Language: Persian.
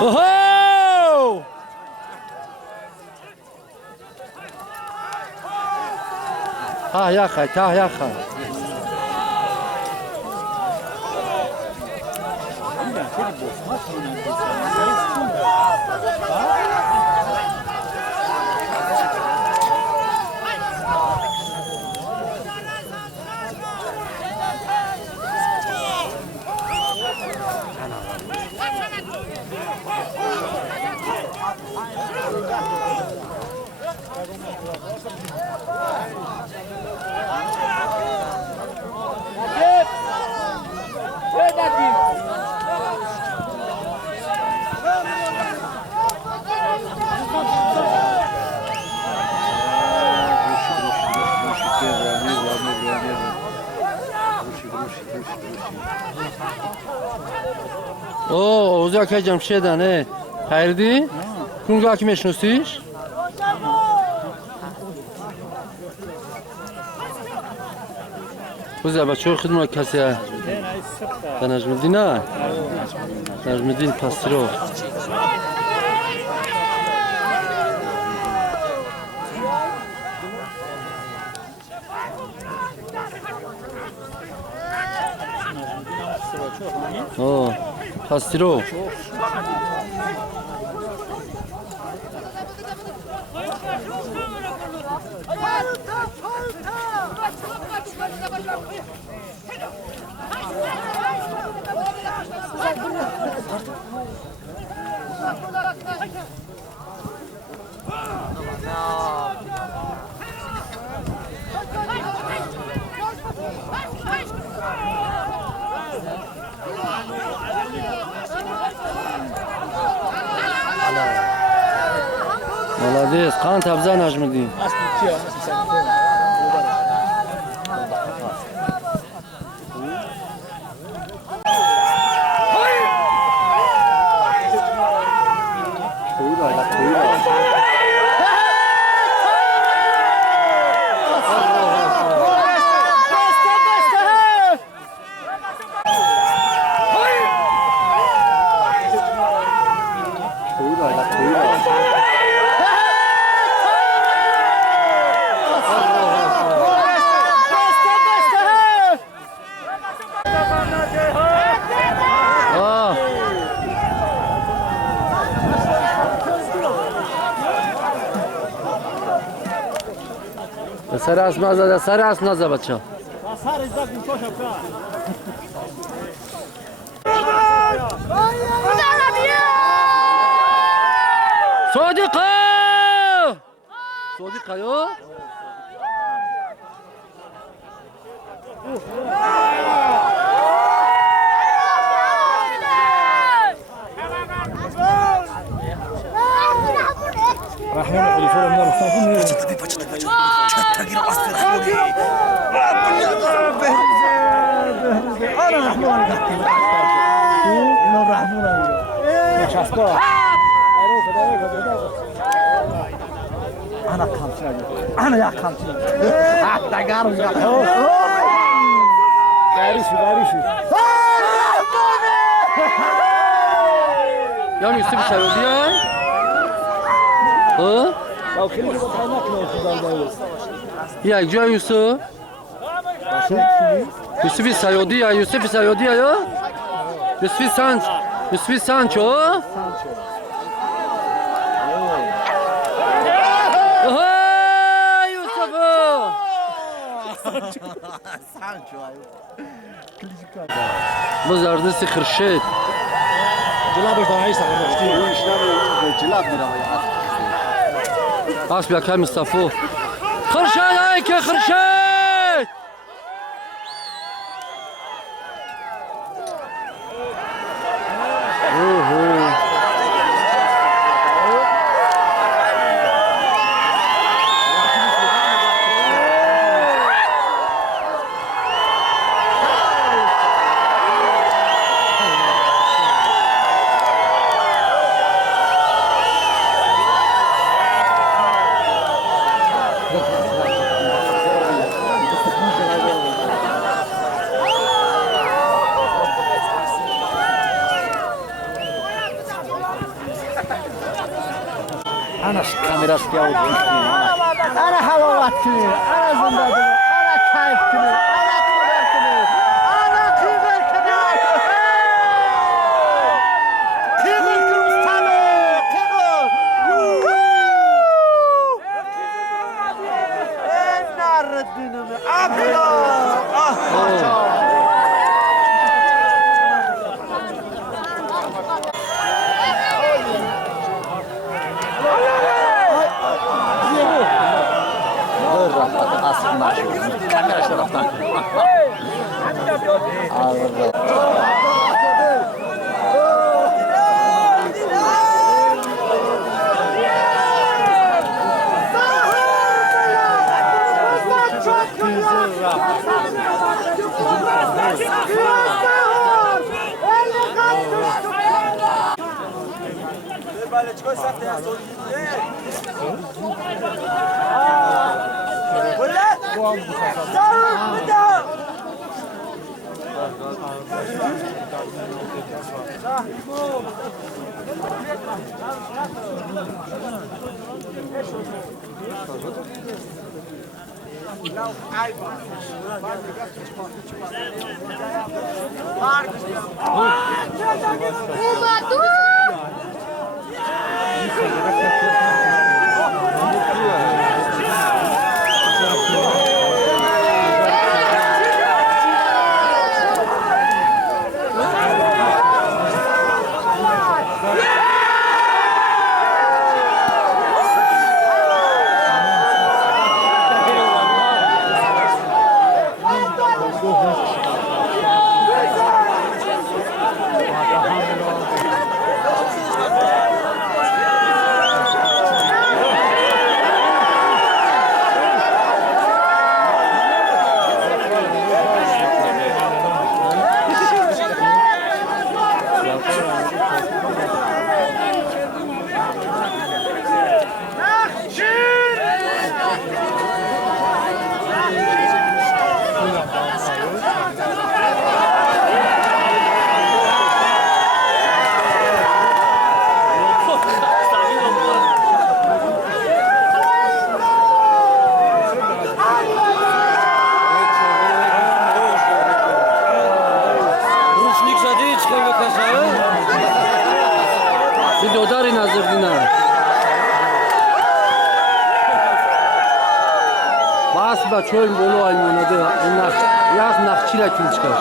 اوهو ته یخه اوزا که جمشیدنه خیردی؟ کنگاه که میشناسیش؟ اوزا بچه خدمت کسی ها؟ به نجمدین ها؟ نجمدین پسترو پسترو молодец қан табза нажмидин سر اسب نزده سر اسب نزده بچه سر ازده گوشا شبکه صادقه صادقه یا رحمان علی فرم نرفتم تغيير أصل رحموني أنا رحموني إنه رحموني مش أسكت أنا كامتين أنا يا كامتين حتى قارو يا باريشي يا يوسف شاوديان ها یا جای یوسف یوسفی سیادی یا یوسفی سیادی یا یوسفی سانچو اوه یوسف سانچو بزردست خرشید جلابش دانایش جلاب میرم بس بیا که مصطفی خرشید ای که خرشید Ana kamerası ya oldu. Ana halavat günü, ana zindagı, ana kayıp günü, ana kıver günü, ana kıver günü. Kıver günü tabi, kıver. Narrıdınım, abla, ah, kamera şaraptan. Басба чойн боло аймонаде нах як нахчира килчкаш.